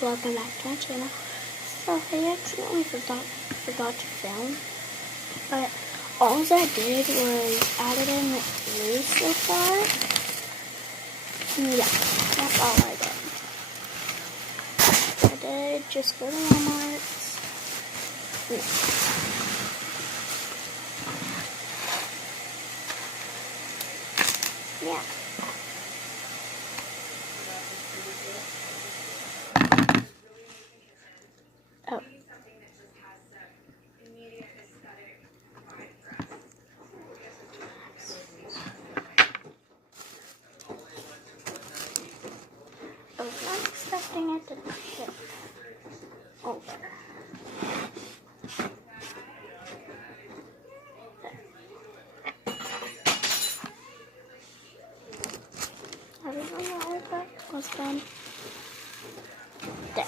welcome back to my channel. So I accidentally forgot to film, but all I did was added in glue so far. Yeah, that's all I did. I did just go to Walmart. Yeah. Oh. I was not expecting it to tip over. I don't know how that was done. There.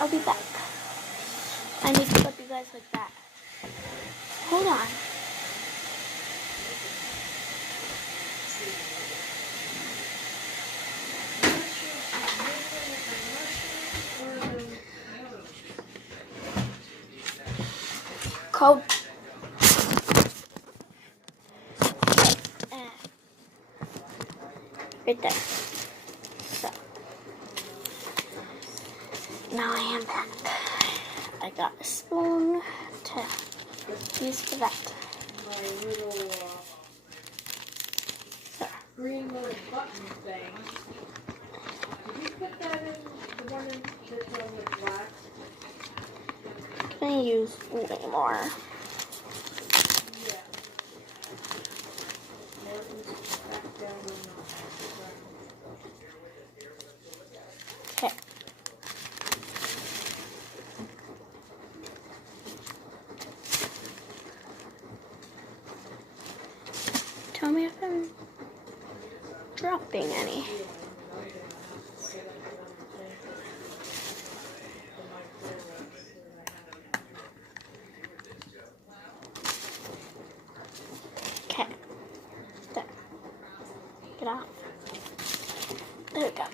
I'll be back. I need to clip you guys like that. Hold on. Code. Right there. So. Now I am back. I got a spoon to use for that. My little green little button thing. Did you put that in the one that's on the black? I'm gonna use way more. Yeah. Martin's back down on the Okay. Tell me if I'm dropping any. Okay. There. Get off. There we go.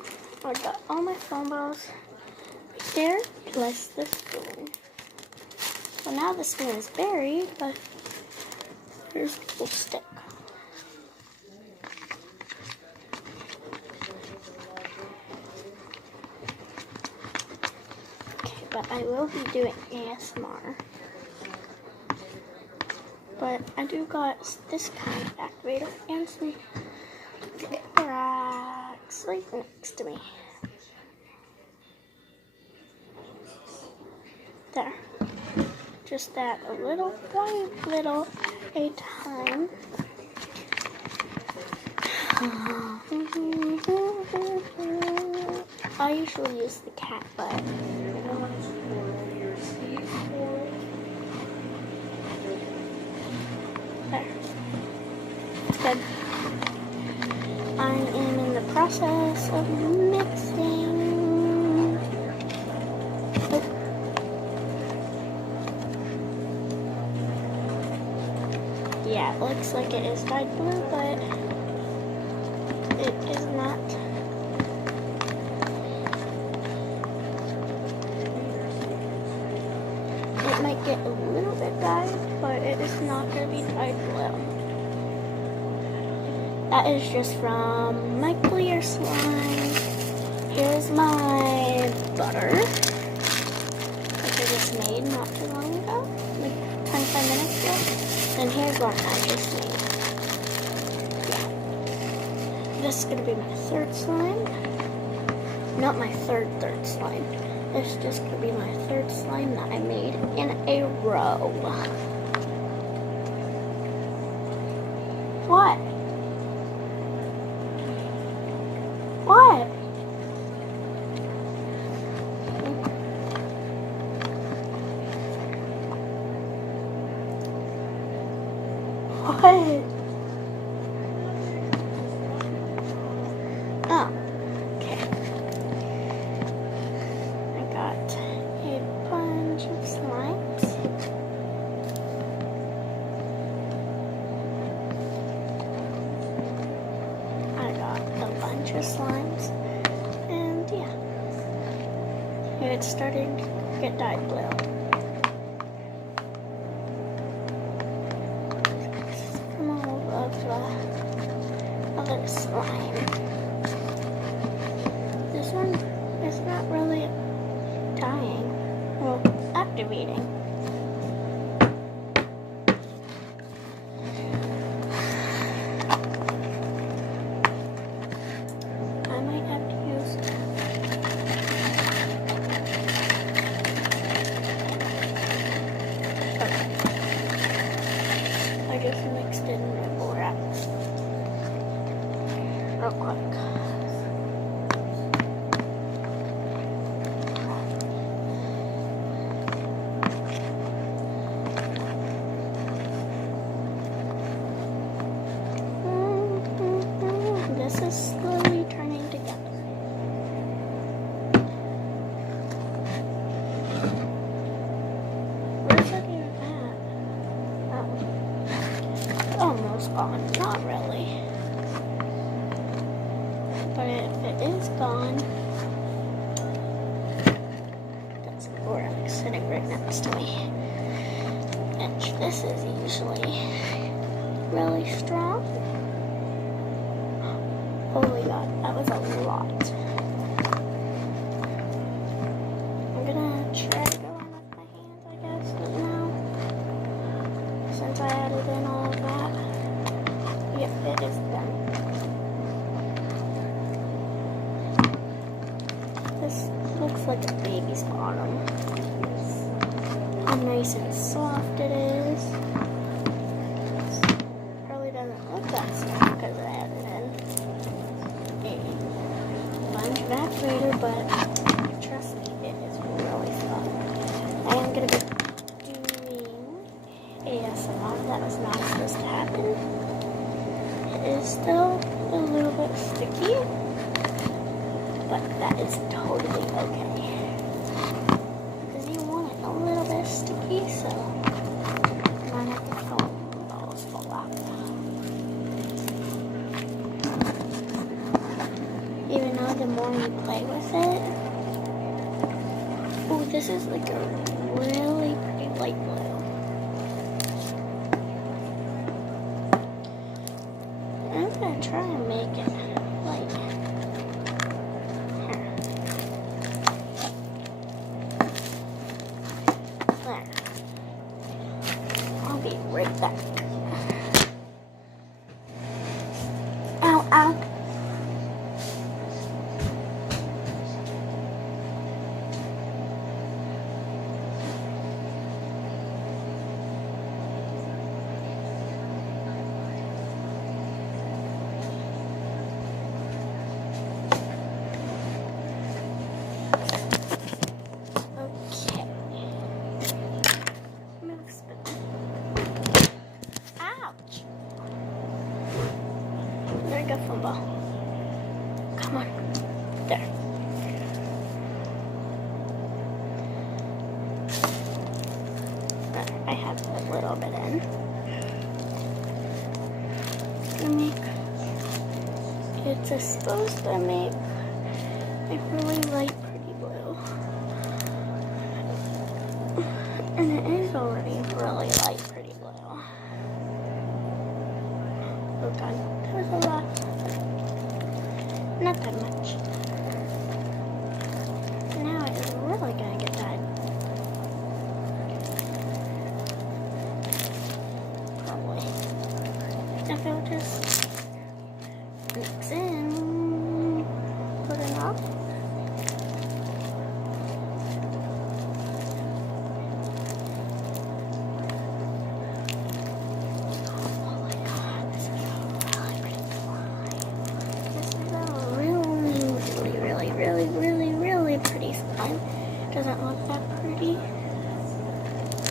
I got all my foam balls right there, plus the spoon. So now the spoon is buried, but here's the little stick. Okay, but I will be doing ASMR. But I do got this kind of activator and some racks right next to me. There. Just that a little, one little at a time. I usually use the cat butt. There. It's good. I am in the process of mixing. Oh. Yeah, it looks like it is dyed blue, but it is not. It might get a little bit dyed, but it is not going to be dyed blue. That is just from my clear slime. Here's my butter, which I just made not too long ago, like 25 minutes ago. And here's one I just made. Yeah. This is going to be my third slime. Not my third slime. This is just going to be my third slime that I made in a row. What? What? What? Oh, okay. I got a bunch of slimes. I got a bunch of slimes. it's starting to get dyed blue. From all of the other slime. This one is not really dyeing, well, activating. I might have to use I just mixed in my borax real quick. This is slowly turning together. Where's it even at? Oh. Almost gone. Not really. But if it is gone, that's borax sitting right next to me. And this is usually really strong. Holy God, that was a lot. I'm gonna try to go in with my hands, I guess, now. Since I added in all of that. Yep, it is done. This looks like a baby's bottom. How nice and soft it is. Probably doesn't look that soft because I added in sponge evaporator, but trust me, it is really soft. I am going to be doing ASMR. That was not supposed to happen. It is still a little bit sticky, but that is totally okay. Because you want it a little bit sticky, so not have the foam balls fall out. Even though the more you play with it, oh, this is like a really pretty light blue. I'm gonna try and make it like here. There. I'll be right back. Ow, ow. Ball. Come on. There. I have a little bit in. It's supposed to make a really light, pretty blue. And it is already really light, pretty blue. Oh God, that was a lot. Not that much. Now it is really gonna get dyed. Probably. If it'll just mix in good enough. Really pretty slime. Doesn't look that pretty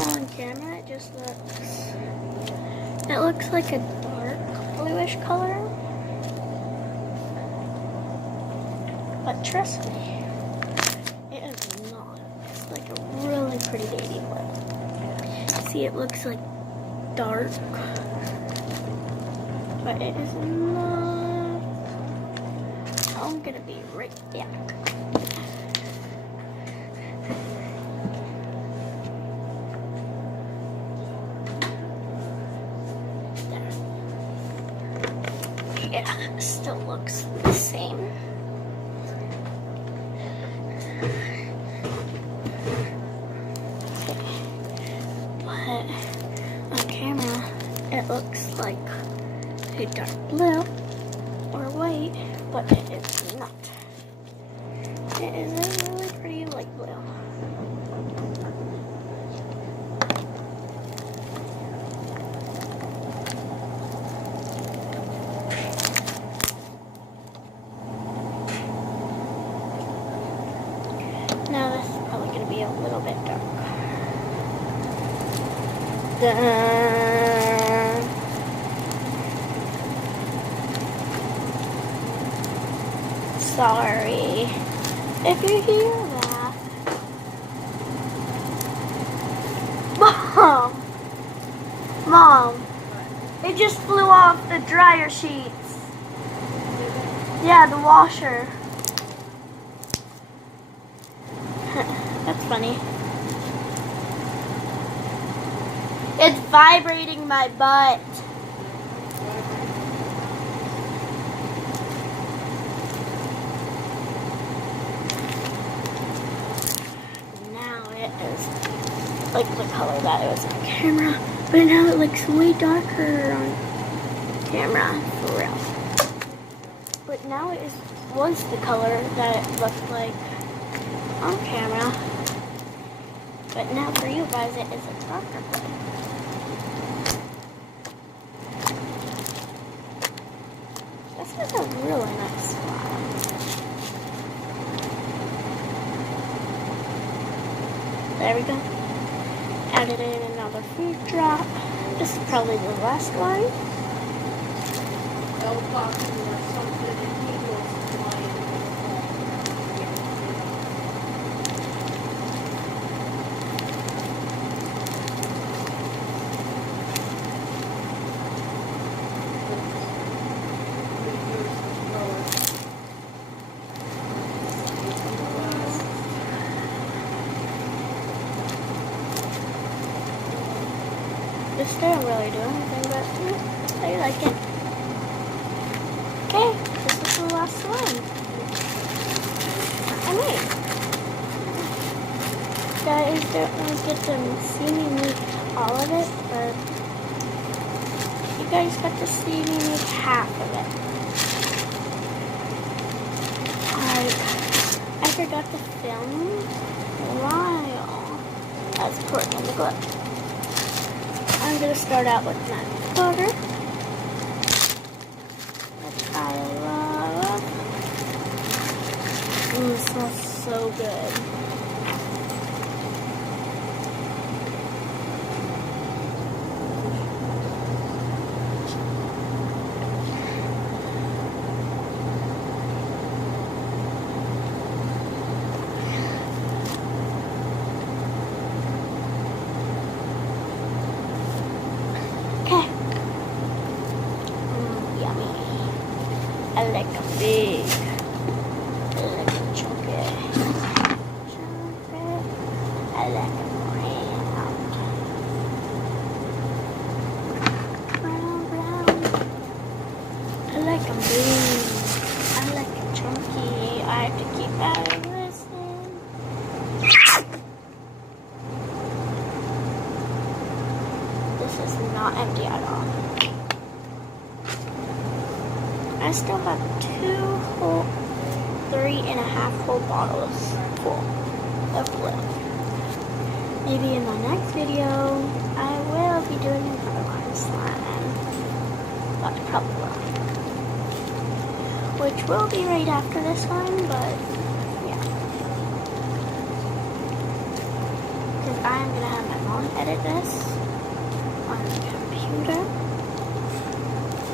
on camera. It just looks like a dark bluish color. But trust me, it is not. It's like a really pretty baby blue. See, it looks like dark, but it is not. I'm gonna be right back. still looks the same. Okay. But on camera, it looks like a dark blue or white, but it is not. It is a really pretty light blue. Now this is probably going to be a little bit dark. Sorry if you hear that. Mom, it just flew off the dryer sheets. Yeah, the washer. That's funny. It's vibrating my butt. Now it is like the color that it was on camera, but now it looks way darker on camera, for real. But now it was the color that it looked like on camera. But now for you guys, it is a darker blue. This is a really nice slime. There we go. Added in another food drop. This is probably the last one. El Paso or something, and he was flying. This didn't really do anything, but I like it. Okay, this is the last one I made. Guys, don't really get to see me make all of it, but you guys got to see me make half of it. I forgot to film while I was putting in the glue. I'm going to start out with my butter, which I love. Ooh, it smells so good. Okay. Yummy. I like a big. I like a chunky. I like a round. Brown. I like a big. I like a chunky. I have to keep adding this in. This is not empty at all. I still have 3.5 whole bottles full of glue. Maybe in my next video, I will be doing another one of slime. But probably will. Which will be right after this one, but yeah. Because I'm going to have my mom edit this on the computer,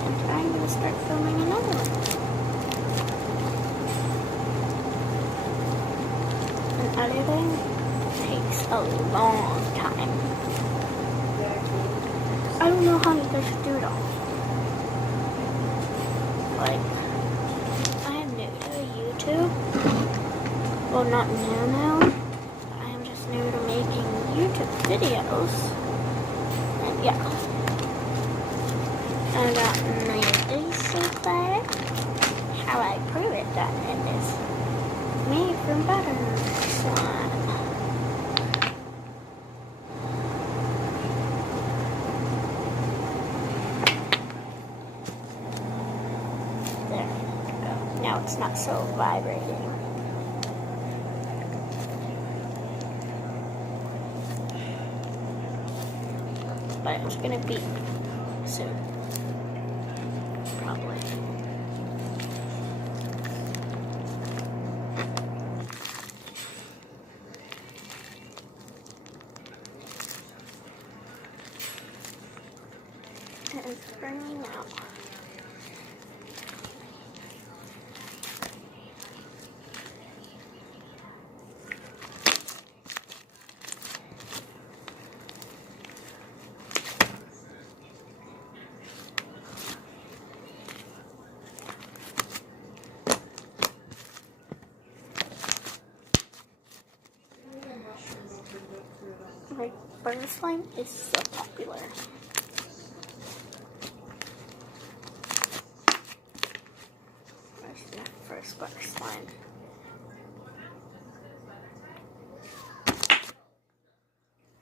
and I'm going to start filming another one. And editing takes a long time. I don't know how you guys do it all. Like, I am new to YouTube. Well, not new now. I am just new to making YouTube videos. Yeah. I got 9 days. super. How I prove it that it is made from butter slime. There we go. Now it's not so vibrating. But it's gonna beep soon. Probably. It's burning out. Like, butter slime is so popular. Where's my first butter slime?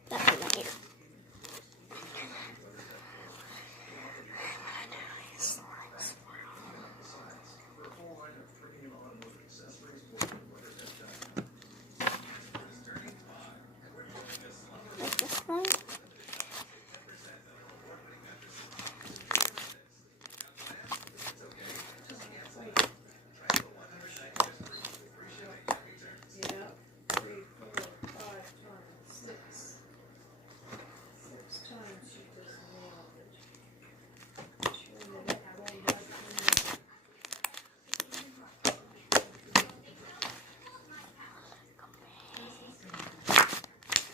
That's in my ear. Like this one.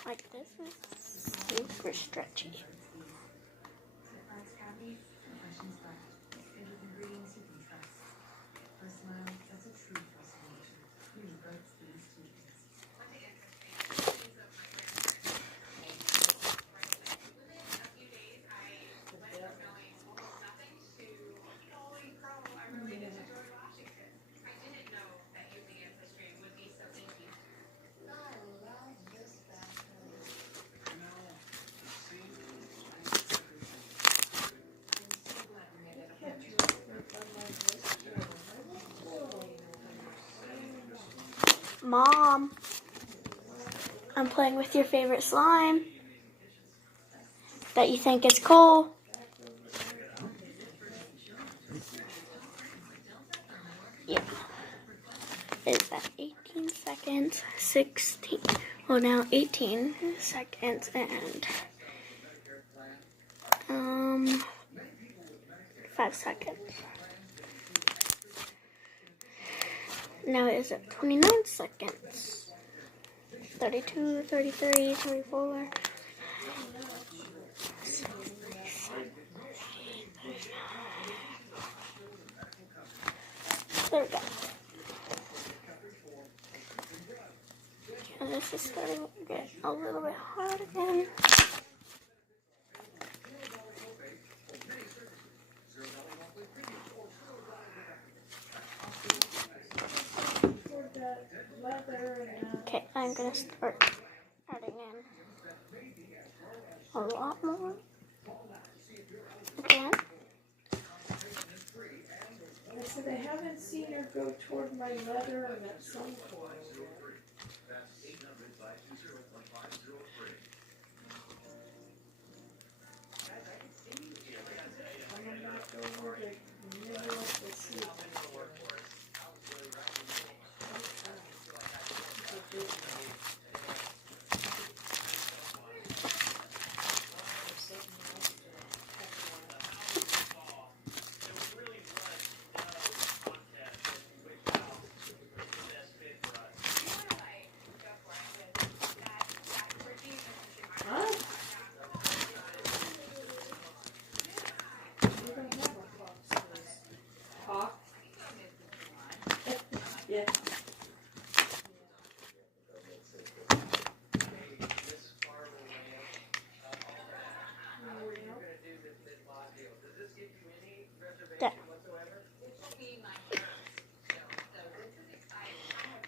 Like this is super stretchy. Mom, I'm playing with your favorite slime that you think is cool. Yeah. It's at 18 seconds, 16, well now 18 seconds and 5 seconds. Now it is at 29 seconds. 32, 33, 34. There we go. And this is starting to get a little bit hard again. Okay, I'm gonna start adding in a lot more. Again. I said I haven't seen her go toward my leather and at some point. I'm gonna go over the middle of the seat.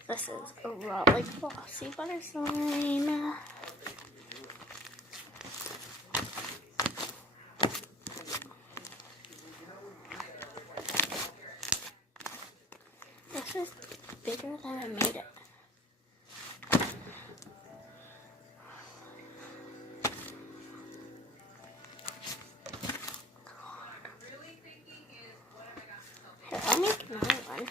This is a really glossy butter slime. This is bigger than I made it. Here, I'll make another one.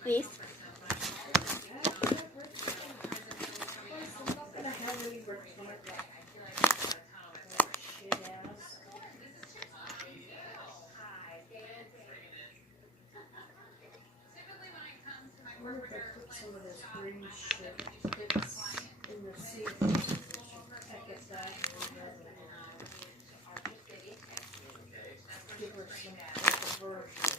Please. I wonder if I put some of this green shit that's in the sea. I guess that give her some diversion.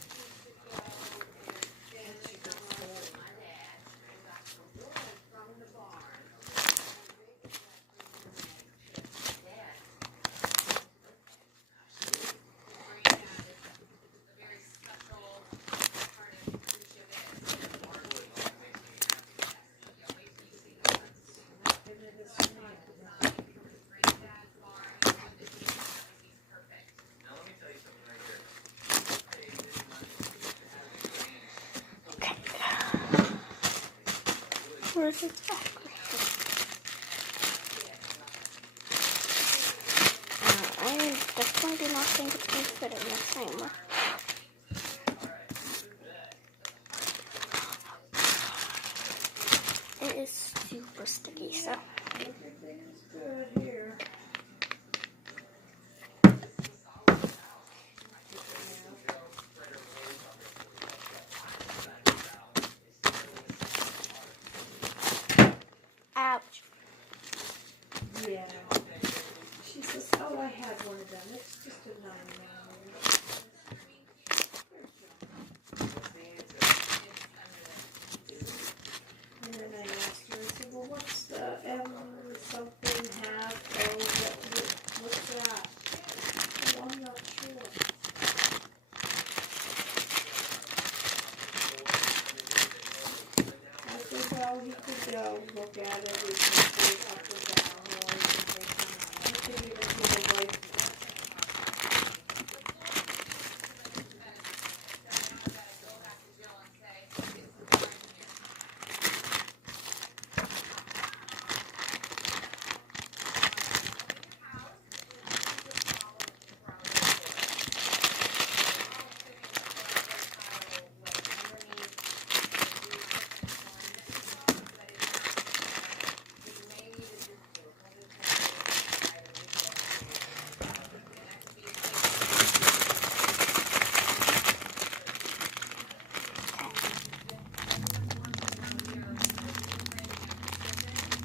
Where's it back? I definitely do not think it's going to fit in this timer. It is super sticky, so. Everything's good here. Ouch. Yeah. She says, oh, I had one of them. It's just a 9mm. And then I asked her, I said, well, what's the M something half? Oh, what's that? Oh, I'm not sure. I said, well, you could look at it. We can see it up or down, or you can take them out. I think you can see the white.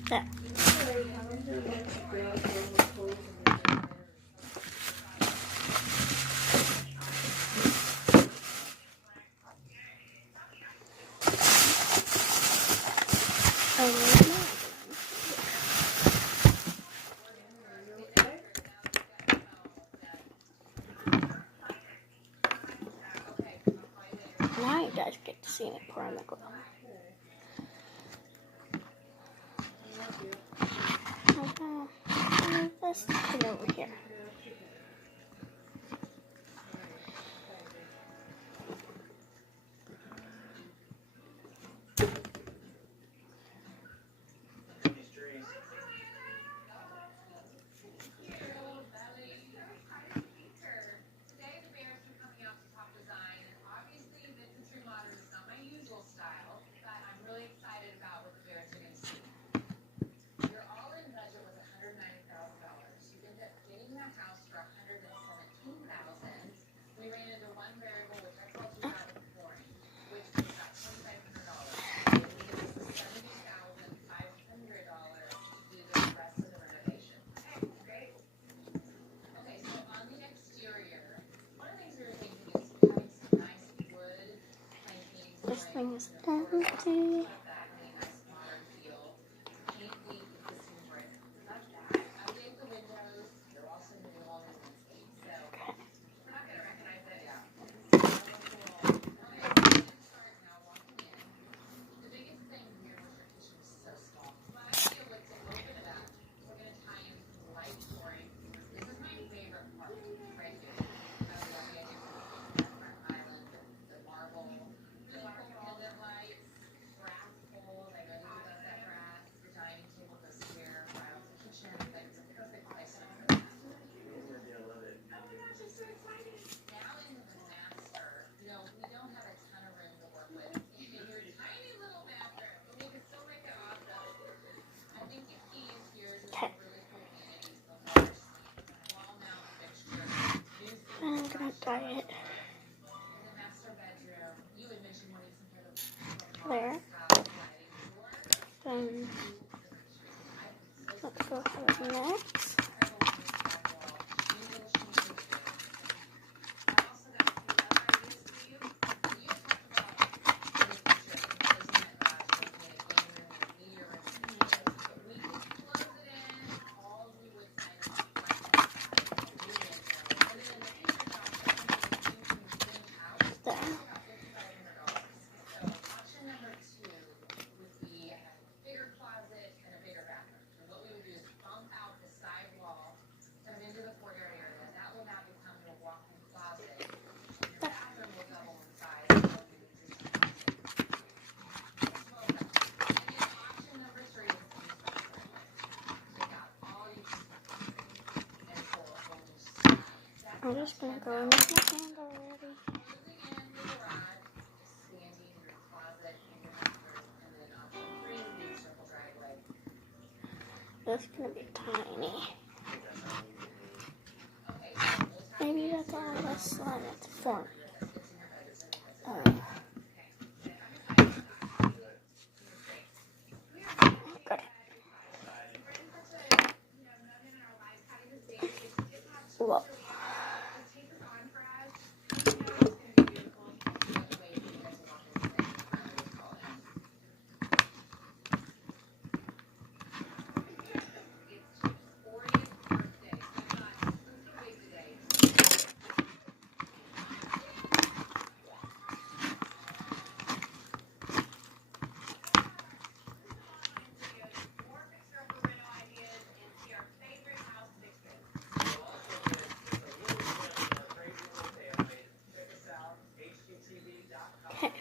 There. Now you guys get to see it pour on the grill. Let's put it over here. This thing is empty. there. Then let's go ahead next. There. I'm just gonna go and make my candle ready. That's gonna be tiny. Maybe that's all the slime that's formed. Got it. Whoa. Okay.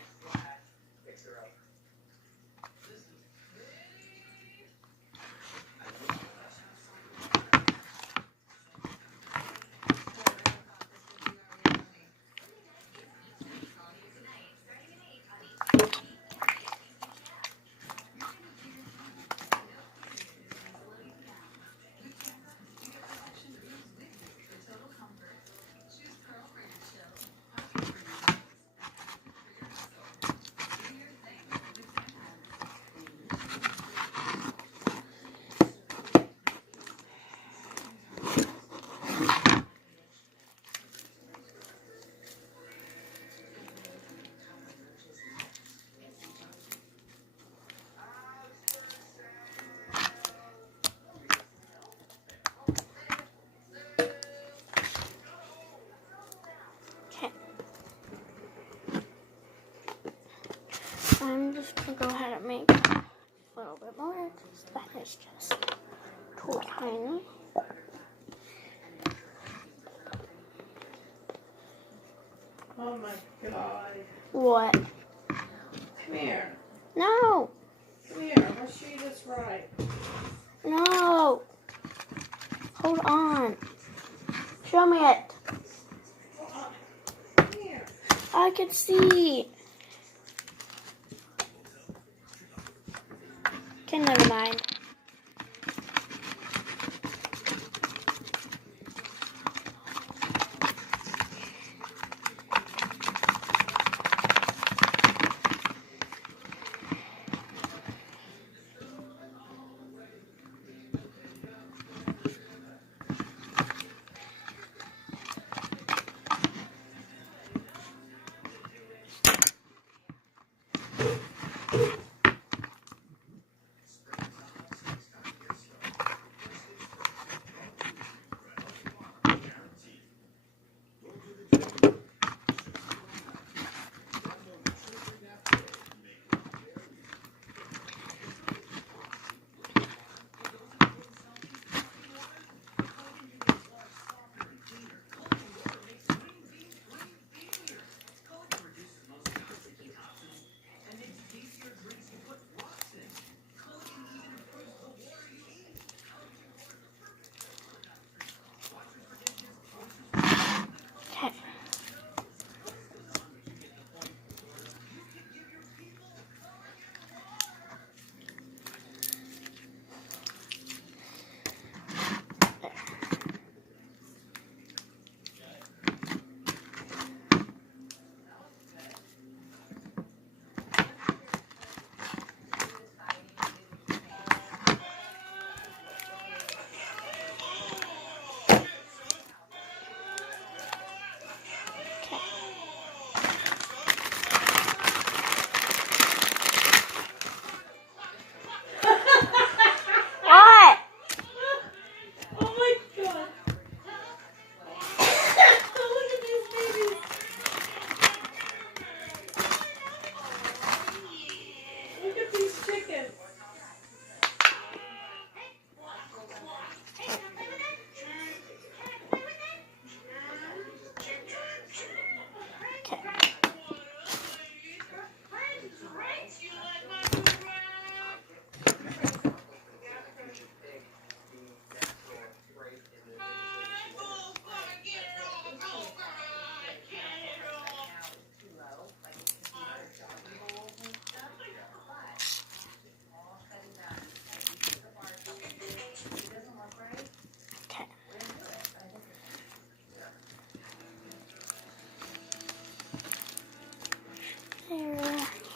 Okay. I'm just gonna go ahead and make a little bit more. That is just too tiny. Oh my god. What? Come here. No! Come here. I'll show you this right. No! Hold on. Show me it. Come here. I can see. Okay, never mind.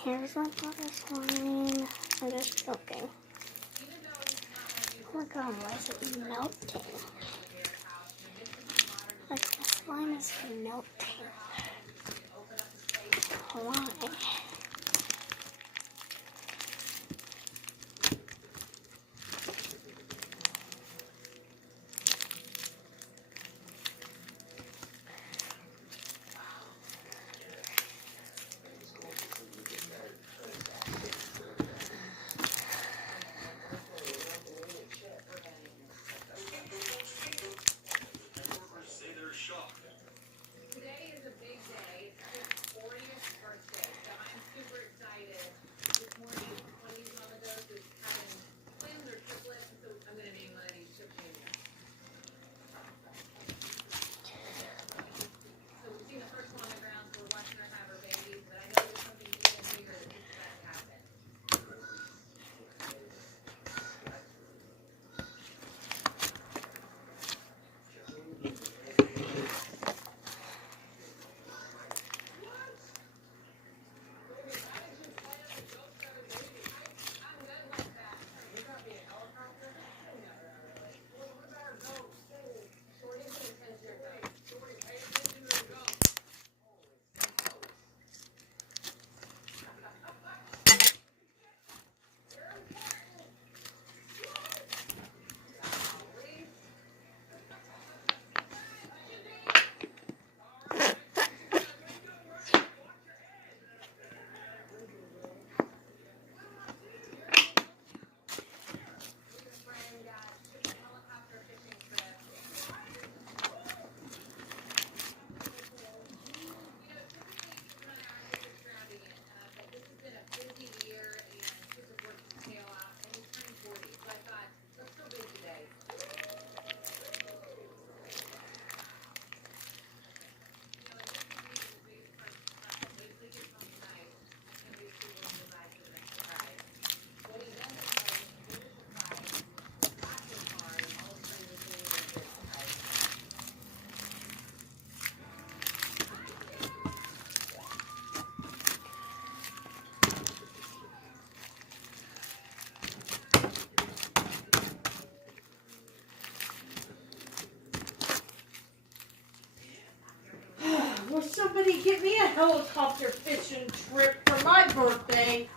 Here's my butter slime. I'm just joking. Oh my god, why is it melting? Like, the slime is melting. Why? Will somebody get me a helicopter fishing trip for my birthday?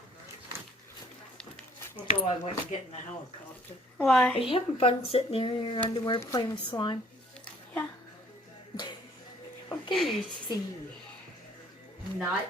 Although I wouldn't get in the helicopter. Why? Are you having fun sitting there in your underwear playing with slime? Yeah. What can you see? Nut.